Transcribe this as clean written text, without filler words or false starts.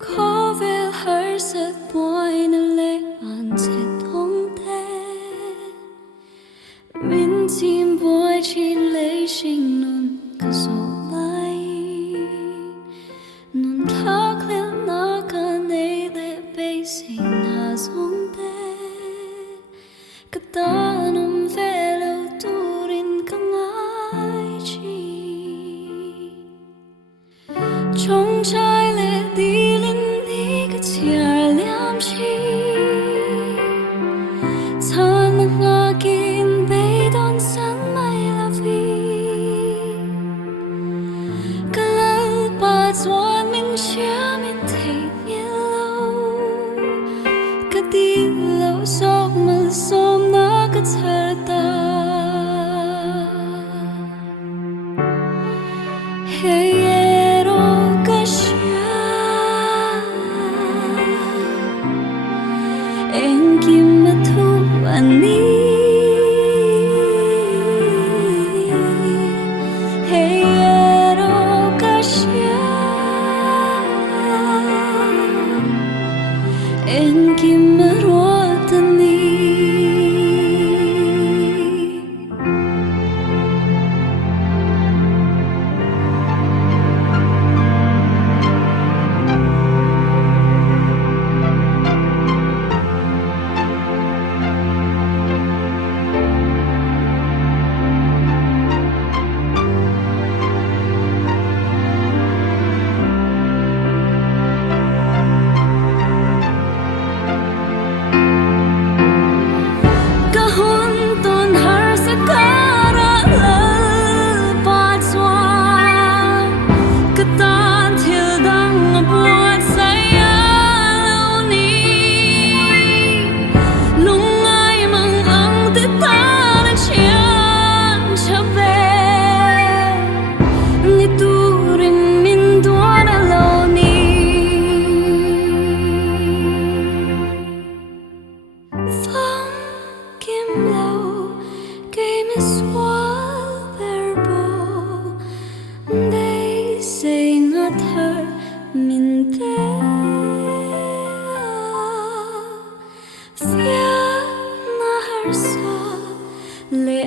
có vẻ hơi rất buồn nên lệ an sẽ thông thế mình tìm buổi chỉ lấy sinh nun cả số lại nun thắc lên nó cả này để bây sinh na giống thế cả ta nằm về lâu tu rin cả ngài chi trong trái lệ đi lên đi cái chiar liam chi tan mặc ngã kín bay đón sáng mai là vì cái lỡ ba doan mình chia mình thấy nhẹ lâu cái đi lâu gió mà xóm nó cái thở ta hey Engkima Thuani Hey Ero Kasya Engkima Rotani Lệ